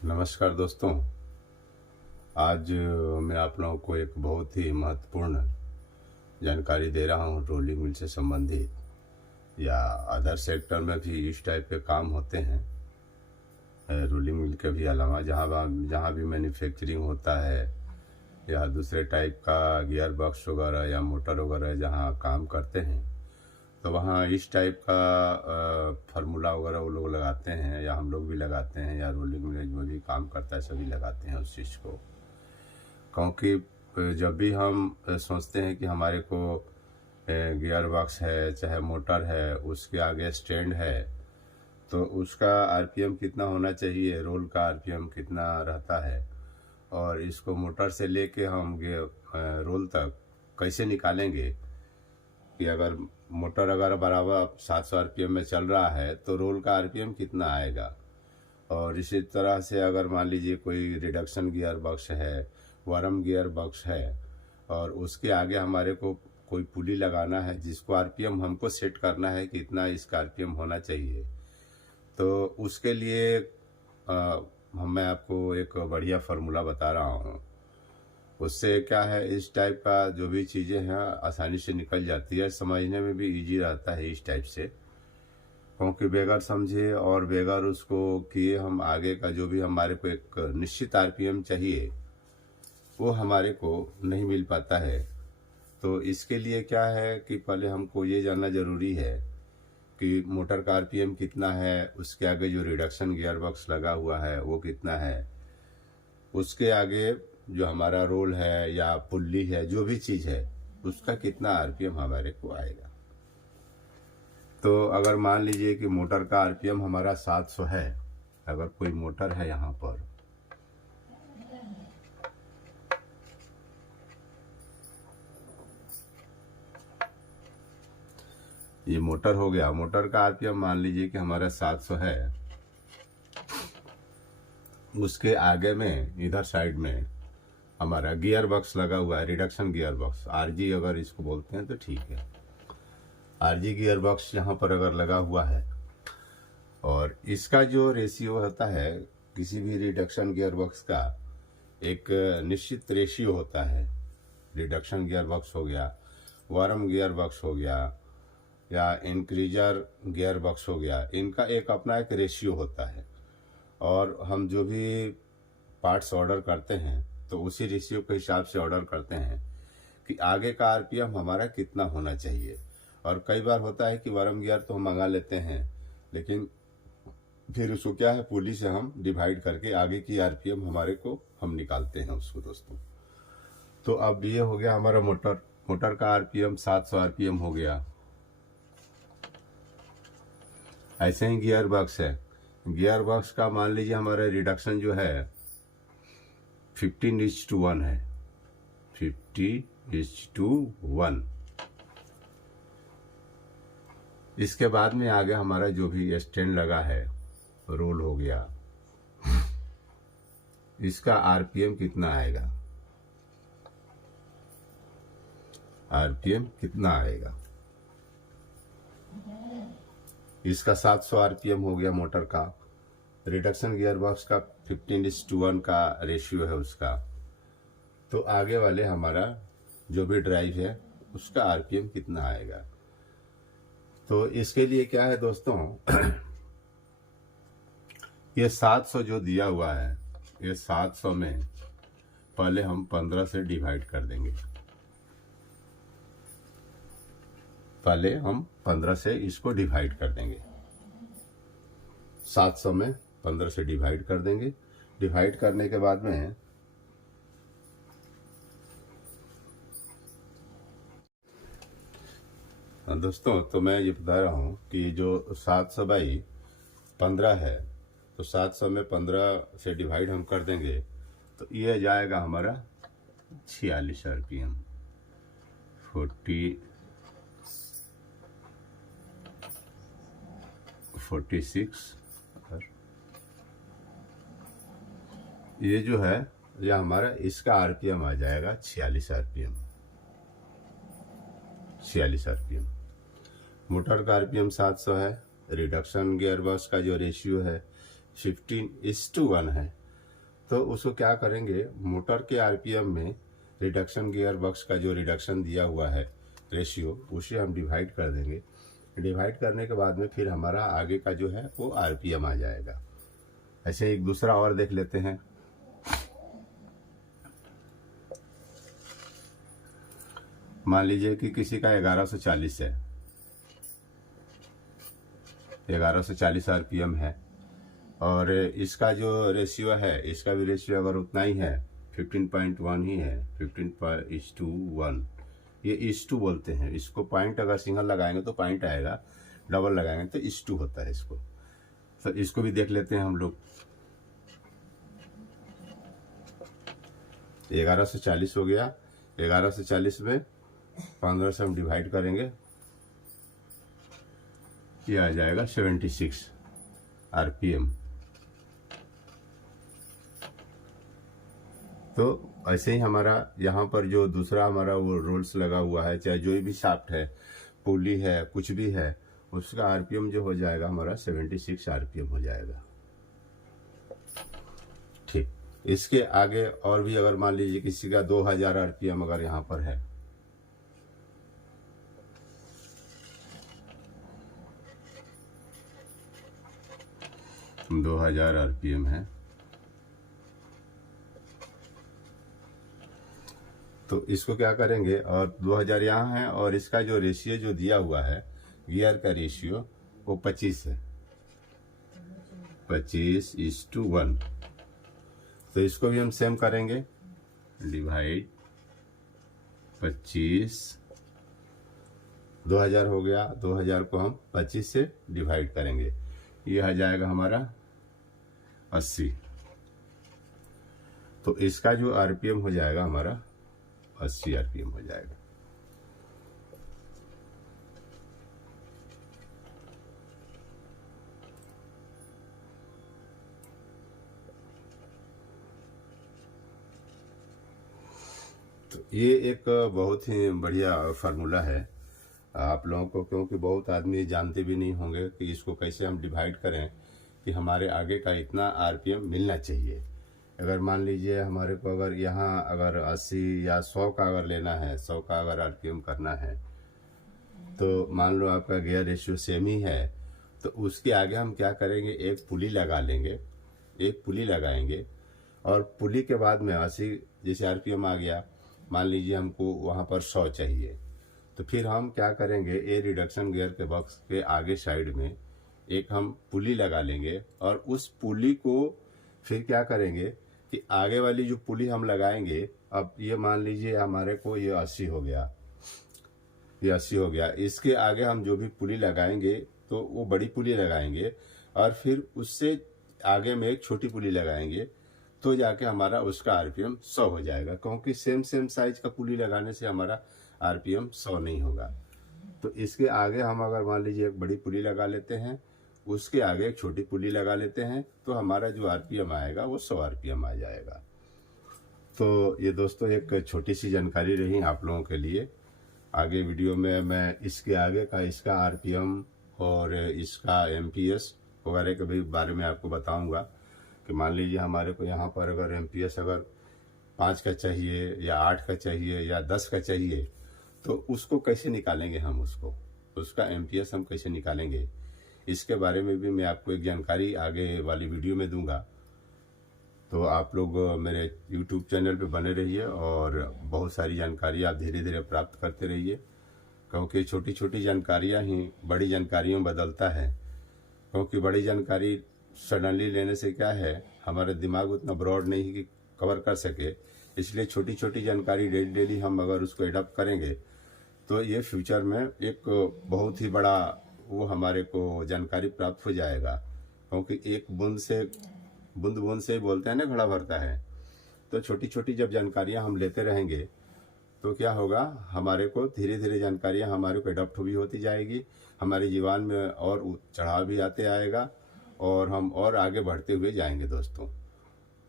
नमस्कार दोस्तों। आज मैं आप लोगों को एक बहुत ही महत्वपूर्ण जानकारी दे रहा हूँ रोलिंग मिल से संबंधित या अदर सेक्टर में भी इस टाइप के काम होते हैं। रोलिंग मिल के भी अलावा जहाँ भी मैन्युफैक्चरिंग होता है या दूसरे टाइप का गियर बॉक्स वगैरह या मोटर वगैरह जहाँ काम करते हैं तो वहाँ इस टाइप का फार्मूला वगैरह वो लोग लगाते हैं या हम लोग भी लगाते हैं या रोलिंग मिल में भी काम करता है सभी लगाते हैं उस चीज़ को। क्योंकि जब भी हम सोचते हैं कि हमारे को गियर बॉक्स है चाहे मोटर है उसके आगे स्टैंड है तो उसका आरपीएम कितना होना चाहिए, रोल का आरपीएम कितना रहता है और इसको मोटर से लेके हम रोल तक कैसे निकालेंगे कि अगर मोटर बराबर 700 आरपीएम में चल रहा है तो रोल का आरपीएम कितना आएगा। और इसी तरह से अगर मान लीजिए कोई रिडक्शन गियर बॉक्स है, वार्म गियर बॉक्स है और उसके आगे हमारे को कोई पुली लगाना है जिसको आरपीएम हमको सेट करना है कि इतना इसका आरपीएम होना चाहिए। तो उसके लिए मैं आपको एक बढ़िया फार्मूला बता रहा हूँ। उससे क्या है, इस टाइप का जो भी चीज़ें हैं आसानी से निकल जाती है, समझने में भी इजी रहता है इस टाइप से। क्योंकि बगैर समझे और बगैर उसको किए हम आगे का जो भी हमारे को एक निश्चित आरपीएम चाहिए वो हमारे को नहीं मिल पाता है। तो इसके लिए क्या है कि पहले हमको ये जानना ज़रूरी है कि मोटर का आरपीएम कितना है, उसके आगे जो रिडक्शन गियर बॉक्स लगा हुआ है वो कितना है, उसके आगे जो हमारा रोल है या पुल्ली है जो भी चीज़ है उसका कितना आरपीएम हमारे को आएगा। तो अगर मान लीजिए कि मोटर का आरपीएम हमारा 700 है, अगर कोई मोटर है यहाँ पर ये मोटर हो गया, मोटर का आरपीएम मान लीजिए कि हमारा 700 है। उसके आगे में इधर साइड में हमारा गियर बॉक्स लगा हुआ है, रिडक्शन गियर बॉक्स, आरजी अगर इसको बोलते हैं तो ठीक है। आरजी गियर बॉक्स यहाँ पर अगर लगा हुआ है और इसका जो रेशियो होता है किसी भी रिडक्शन गियर बॉक्स का एक निश्चित रेशियो होता है। रिडक्शन गियर बॉक्स हो गया, वार्म गियर बॉक्स हो गया या इंक्रीजर गियर बॉक्स हो गया, इनका एक अपना एक रेशियो होता है और हम जो भी पार्ट्स ऑर्डर करते हैं तो उसी रेशियो के हिसाब से ऑर्डर करते हैं कि आगे का आरपीएम हमारा कितना होना चाहिए। और कई बार होता है कि वार्म गियर तो हम मंगा लेते हैं लेकिन फिर उसको क्या है पुली से हम डिवाइड करके आगे की आरपीएम हमारे को हम निकालते हैं उसको दोस्तों। तो अब ये हो गया हमारा मोटर का आरपीएम 700 आरपीएम हो गया। ऐसे ही गियर बॉक्स है, गियर बॉक्स का मान लीजिए हमारा रिडक्शन जो है 15:1 है, 50:1। इसके बाद में आगे हमारा जो भी स्टैंड लगा है, रोल हो गया, इसका आरपीएम कितना आएगा, आरपीएम कितना आएगा। इसका 700 आरपीएम हो गया मोटर का, रिडक्शन गियर बॉक्स का 15:1 का रेशियो है उसका। तो आगे वाले हमारा जो भी ड्राइव है उसका आरपीएम कितना आएगा। तो इसके लिए क्या है दोस्तों, ये 700 जो दिया हुआ है, ये 700 में पहले हम 15 से डिवाइड कर देंगे। पहले हम 15 से इसको डिवाइड कर देंगे, 700 में 15 से डिवाइड कर देंगे। डिवाइड करने के बाद में दोस्तों तो मैं ये बता रहा हूँ कि जो 700/15 है तो 700 में 15 से डिवाइड हम कर देंगे तो ये जाएगा हमारा 46 आरपीएम, 46 और ये जो है ये हमारा इसका आरपीएम आ जाएगा 46 आरपीएम, 46 आरपीएम। मोटर का आरपीएम 700 है, रिडक्शन गियर बॉक्स का जो रेशियो है 15:1 है तो उसको क्या करेंगे, मोटर के आरपीएम में रिडक्शन गियर बॉक्स का जो रिडक्शन दिया हुआ है रेशियो, उसे हम डिवाइड कर देंगे। डिवाइड करने के बाद में फिर हमारा आगे का जो है वो आरपीएम आ जाएगा। ऐसे एक दूसरा और देख लेते हैं। मान लीजिए कि किसी का 1140 है, 1140 आरपीएम है, और इसका जो रेशियो है, इसका भी रेशियो अगर उतना ही है, 15.1 ही है, 15:1, ये इस टू बोलते हैं इसको। पॉइंट अगर सिंगल लगाएंगे तो पॉइंट आएगा, डबल लगाएंगे तो इस टू होता है इसको। तो इसको भी देख लेते हैं हम लोग। 1140 हो गया, 1140 में 15 से हम डिवाइड करेंगे, ये आ जाएगा 76 आरपीएम। तो ऐसे ही हमारा यहाँ पर जो दूसरा हमारा वो रोल्स लगा हुआ है, चाहे जो भी शाफ्ट है, पुली है, कुछ भी है, उसका आरपीएम जो हो जाएगा हमारा 76 आरपीएम हो जाएगा। ठीक, इसके आगे और भी अगर मान लीजिए किसी का 2000 आरपीएम अगर यहाँ पर है, दो 2000 आरपीएम है, तो इसको क्या करेंगे, और 2000 यहाँ है, और इसका जो रेशियो जो दिया हुआ है गियर का रेशियो वो 25 है, 25:1। तो इसको भी हम सेम करेंगे, डिवाइड 25, 2000 हो गया, 2000 को हम 25 से डिवाइड करेंगे, ये आ जाएगा हमारा 80। तो इसका जो आरपीएम हो जाएगा हमारा 80 आरपीएम हो जाएगा। तो ये एक बहुत ही बढ़िया फार्मूला है आप लोगों को, क्योंकि बहुत आदमी जानते भी नहीं होंगे कि इसको कैसे हम डिवाइड करें कि हमारे आगे का इतना आरपीएम मिलना चाहिए। अगर मान लीजिए हमारे को अगर यहाँ अगर 80 या 100 का अगर लेना है, 100 का अगर आरपीएम करना है, तो मान लो आपका गियर रेशियो सेम ही है, तो उसके आगे हम क्या करेंगे, एक पुली लगा लेंगे, एक पुली लगाएंगे, और पुली के बाद में 80 जैसे आरपीएम आ गया, मान लीजिए हमको वहाँ पर 100 चाहिए, तो फिर हम क्या करेंगे, ए रिडक्शन गियर के बॉक्स के आगे साइड में एक हम पुली लगा लेंगे, और उस पुली को फिर क्या करेंगे कि आगे वाली जो पुली हम लगाएंगे, अब ये मान लीजिए हमारे को ये 80 हो गया, ये 80 हो गया, इसके आगे हम जो भी पुली लगाएंगे तो वो बड़ी पुली लगाएंगे, और फिर उससे आगे में एक छोटी पुली लगाएंगे, तो जाके हमारा उसका आरपीएम 100 हो जाएगा, क्योंकि सेम साइज का पुली लगाने से हमारा आरपीएम 100 नहीं होगा। तो इसके आगे हम अगर मान लीजिए एक बड़ी पुली लगा लेते हैं, उसके आगे एक छोटी पुली लगा लेते हैं, तो हमारा जो आरपीएम आएगा वो 100 आरपीएम आ जाएगा। तो ये दोस्तों एक छोटी सी जानकारी रही आप लोगों के लिए। आगे वीडियो में मैं इसके आगे का इसका आरपीएम और इसका एमपीएस वगैरह के भी बारे में आपको बताऊंगा कि मान लीजिए हमारे को यहाँ पर अगर एमपीएस अगर 5 का चाहिए या 8 का चाहिए या 10 का चाहिए, तो उसको कैसे निकालेंगे हम, उसका एमपीएस हम कैसे निकालेंगे, इसके बारे में भी मैं आपको एक जानकारी आगे वाली वीडियो में दूंगा। तो आप लोग मेरे YouTube चैनल पे बने रहिए, और बहुत सारी जानकारी आप धीरे धीरे प्राप्त करते रहिए, क्योंकि छोटी छोटी जानकारियाँ ही बड़ी जानकारियों में बदलता है। क्योंकि बड़ी जानकारी सडनली लेने से क्या है, हमारा दिमाग उतना ब्रॉड नहीं कि कवर कर सके, इसलिए छोटी छोटी जानकारी डेली हम अगर उसको एडॉप्ट करेंगे तो ये फ्यूचर में एक बहुत ही बड़ा वो हमारे को जानकारी प्राप्त हो जाएगा। क्योंकि एक बूंद से बोलते हैं ना घड़ा भरता है, तो छोटी छोटी जब जानकारियां हम लेते रहेंगे तो क्या होगा, हमारे को धीरे धीरे जानकारियां हमारे को एडॉप्ट भी होती जाएगी, हमारे जीवन में और चढ़ाव भी आते आएगा, और हम और आगे बढ़ते हुए जाएंगे दोस्तों।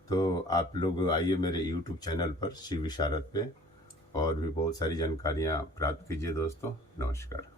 तो आप लोग आइए मेरे YouTube चैनल पर शिव विशारद पे, और भी बहुत सारी जानकारियाँ प्राप्त कीजिए दोस्तों। नमस्कार।